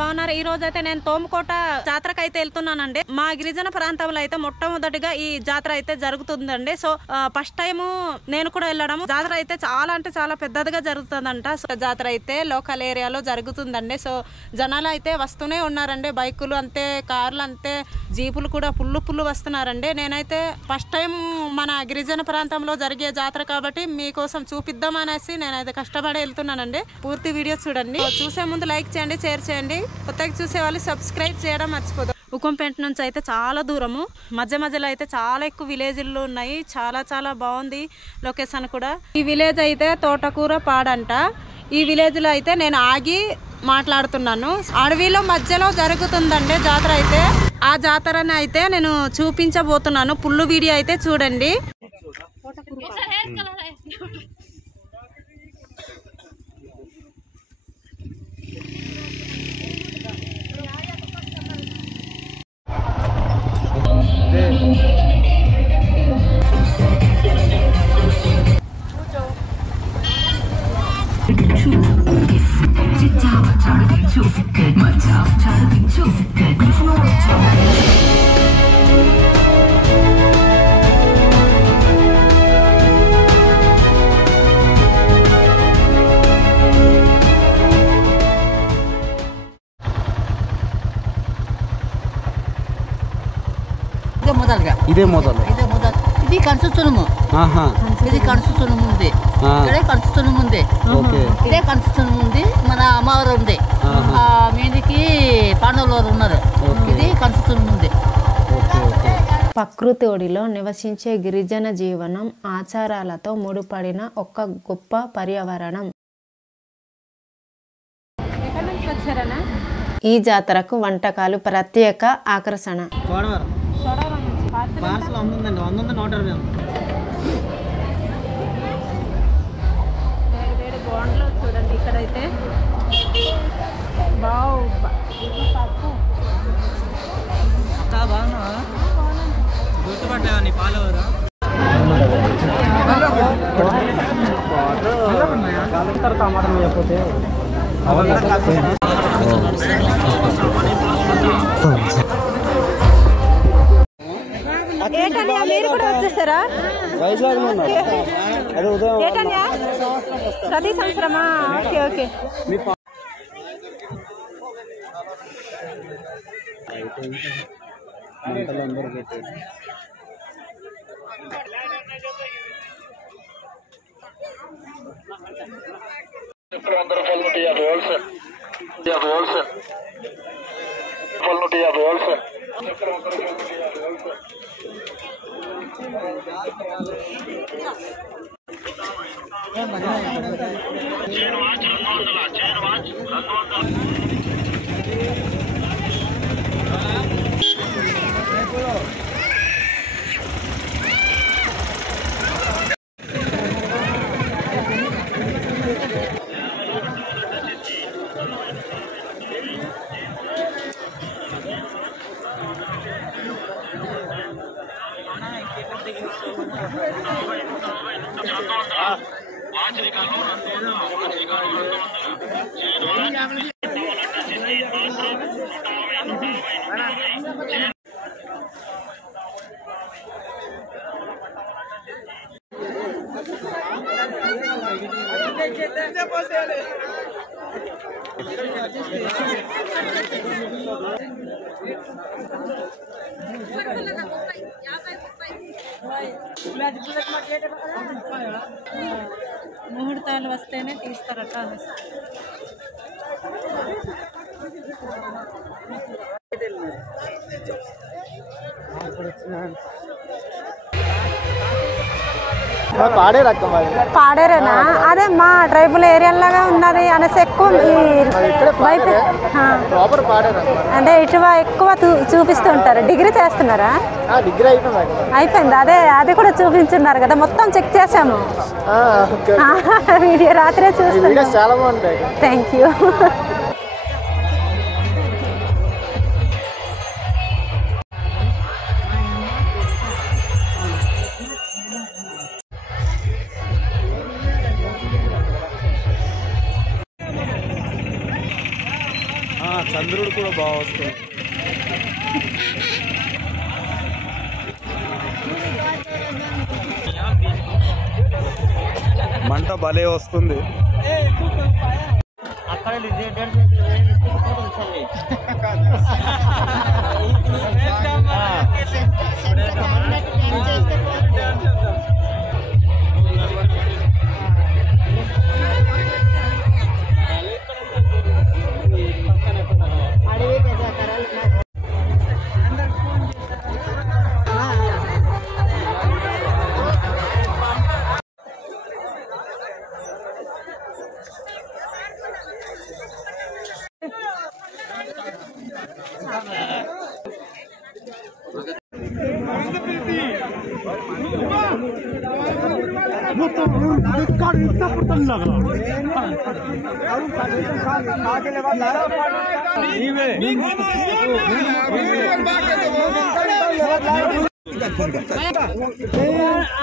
బాగున్నారు. ఈ రోజు అయితే నేను తోమకోట జాతరకు అయితే వెళ్తున్నానండి. మా గిరిజన ప్రాంతంలో అయితే మొట్టమొదటిగా ఈ జాతర అయితే జరుగుతుందండి. సో ఫస్ట్ టైం నేను కూడా వెళ్ళడం. జాతర అయితే చాలా అంటే చాలా పెద్దదిగా జరుగుతుందంట. సో జాతర అయితే లోకల్ ఏరియాలో జరుగుతుందండి. సో జనాలు అయితే వస్తూనే ఉన్నారండి. బైకులు అంతే, కార్లు అంతే, జీపులు కూడా పుల్లు వస్తున్నారండి. నేనైతే ఫస్ట్ టైం మన గిరిజన ప్రాంతంలో జరిగే జాతర కాబట్టి మీకోసం చూపిద్దాం అనేసి నేనైతే కష్టపడి వెళ్తున్నానండి. పూర్తి వీడియో చూడండి. చూసే ముందు లైక్ చేయండి, షేర్ చేయండి. కొత్తగా చూసే వాళ్ళు సబ్స్క్రైబ్ చేయడం మర్చిపోదు. ఉక్కంపేట నుంచి అయితే చాలా దూరము, మధ్యలో అయితే చాలా ఎక్కువ విలేజ్లు ఉన్నాయి. చాలా బాగుంది లొకేషన్ కూడా. ఈ విలేజ్ అయితే తోటకూర పాడంట. ఈ విలేజ్ లో అయితే నేను ఆగి మాట్లాడుతున్నాను. అడవిలో మధ్యలో జరుగుతుందండి జాతర అయితే. ఆ జాతరని అయితే నేను చూపించబోతున్నాను. ఫుల్ వీడియో అయితే చూడండి. ఇదే మొదలు ఇది కన్స్ట్రక్షన్ ఇది కన్స్ట్రక్షన్ ఉంది. ఇక్కడే కన్స్ట్రక్షన్ ఉంది. ఇదే కన్స్ట్రక్షన్ ఉంది. మన అమ్మవారు ఉంది. మీదికి పాండవులు ఉన్నారు. ఇది కన్స్ట్రక్షన్ ఉంది. ప్రకృతి ఒడిలో నివసించే గిరిజన జీవనం ఆచారాలతో ముడిపడిన ఒక గొప్ప పర్యావరణం. ఈ జాతరకు వంటకాలు ప్రత్యేక ఆకర్షణ. చూడండి ఇక్కడైతే గుర్తుపట్టలేవని పాలవరు టమాటా లేకపోతే ఏటన్యా మీరు కూడా వచ్చేస్తారా? ఏటన్యా ప్రతి సంవత్సరమా? ఓకే ముహూర్తాలు వస్తేనే తీస్తారట. పాడేరేనా? అదే మా ట్రైబల్ ఏరియాలాగా ఉన్నది అనేసి ఎక్కువ అంటే ఇటు ఎక్కువ చూపిస్తూ ఉంటారు. డిగ్రీ చేస్తున్నారా? అయిపోయింది. అది కూడా చూపించున్నారు కదా, మొత్తం చెక్ చేసాము. వీడియో రాత్రే చూస్తాను. చాలా బాగుంటాయి. Thank you. చంద్రుడు కూడా బాగా వస్తుంది. మంట భలే వస్తుంది.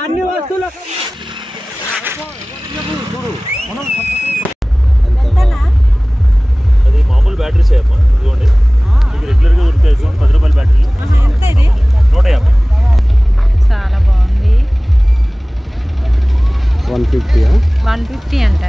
అన్ని వస్తువులు అది మామూలు బ్యాటరీస్ అయ్యమ్మా. ఇదిగోండి మీకు రెగ్యులర్గా దొరుకుతాయి 10 రూపాయల బ్యాటరీలు. ఎంత ఇది? 150. చాలా బాగుంది. 150 అంట.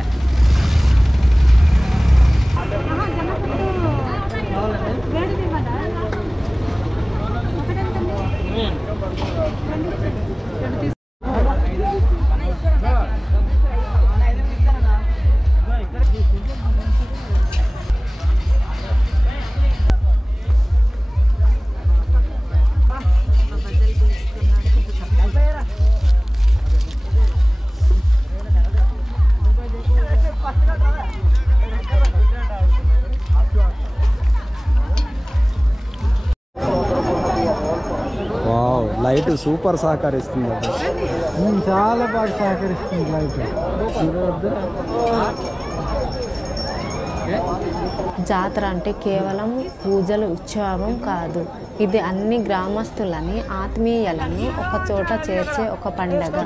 లైట్ సూపర్ సహకరిస్తుంది. చాలా బాగా సహకరిస్తుంది లైట్. జాతర అంటే కేవలం పూజలు ఉత్సవం కాదు, ఇది అన్ని గ్రామస్తులని ఆత్మీయులను ఒక చోట చేర్చే ఒక పండగ.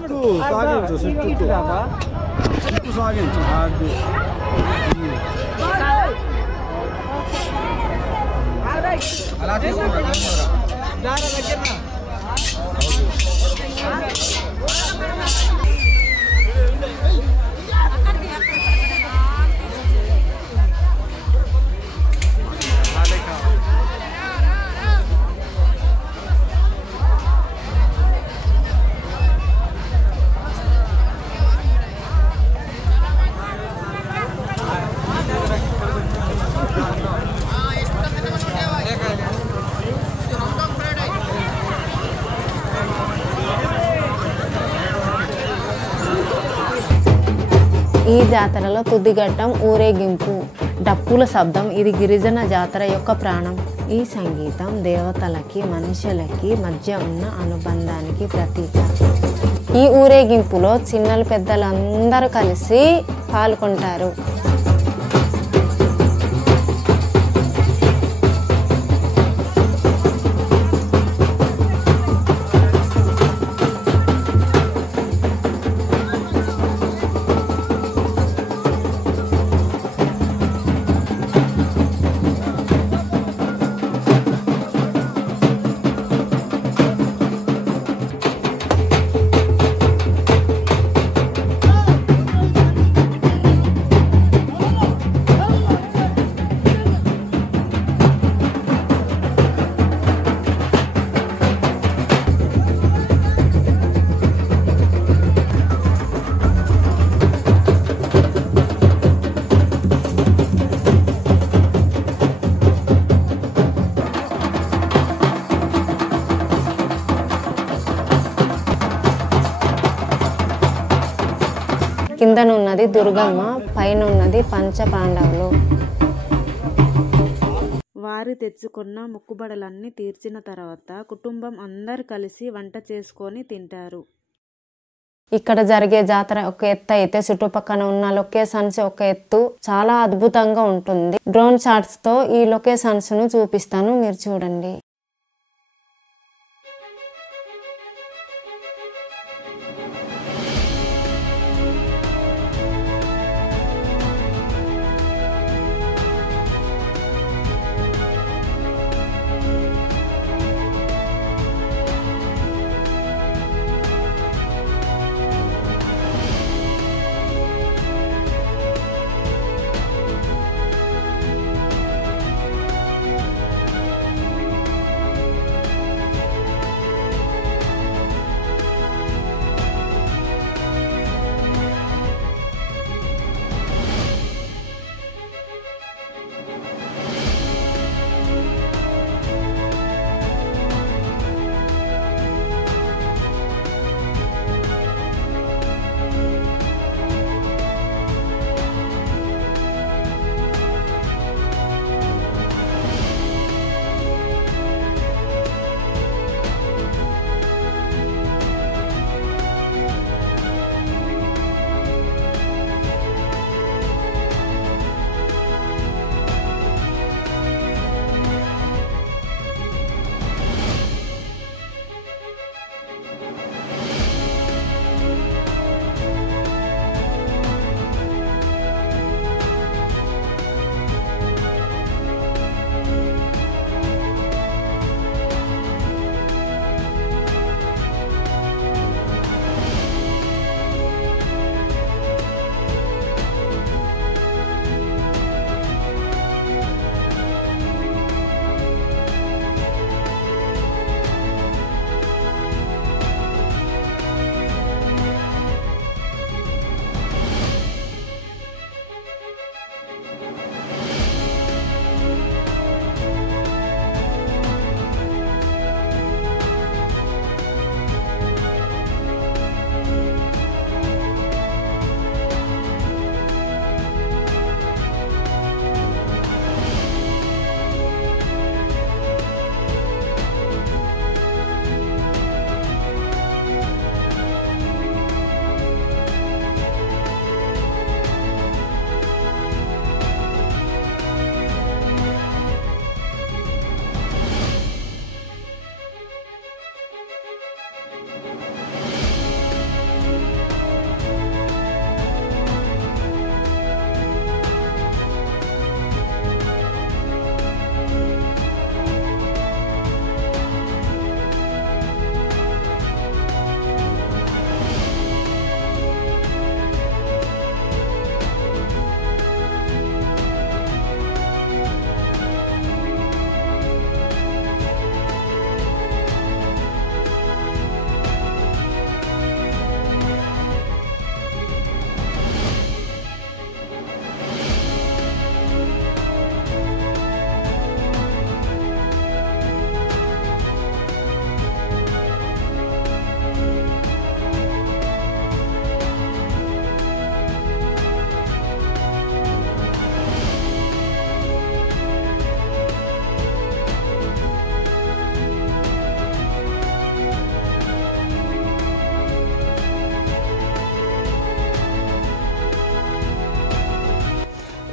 ఈ జాతరలో తుదిఘట్టం ఊరేగింపు, డప్పుల శబ్దం. ఇది గిరిజన జాతర యొక్క ప్రాణం. ఈ సంగీతం దేవతలకి మనుషులకి మధ్య ఉన్న అనుబంధానికి ప్రతీక. ఈ ఊరేగింపులో చిన్నలు పెద్దలందరూ కలిసి పాల్గొంటారు. కిందనున్నది దుర్గమ్మ, పైనున్నది పంచపాండవులు. వారు తెచ్చుకున్న మొక్కుబడులన్నీ తీర్చిన తర్వాత కుటుంబం అందరు కలిసి వంట చేసుకొని తింటారు. ఇక్కడ జరిగే జాతర ఒక ఎత్తు అయితే చుట్టుపక్కల ఉన్న లొకేషన్స్ ఒక ఎత్తు. చాలా అద్భుతంగా ఉంటుంది. డ్రోన్ షాట్స్ తో ఈ లొకేషన్స్ ను చూపిస్తాను, మీరు చూడండి.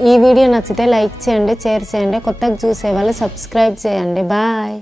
ఈ వీడియో నచ్చితే లైక్ చేయండి, షేర్ చేయండి, కొత్తగా చూసే వాళ్ళు సబ్స్క్రైబ్ చేయండి. బాయ్.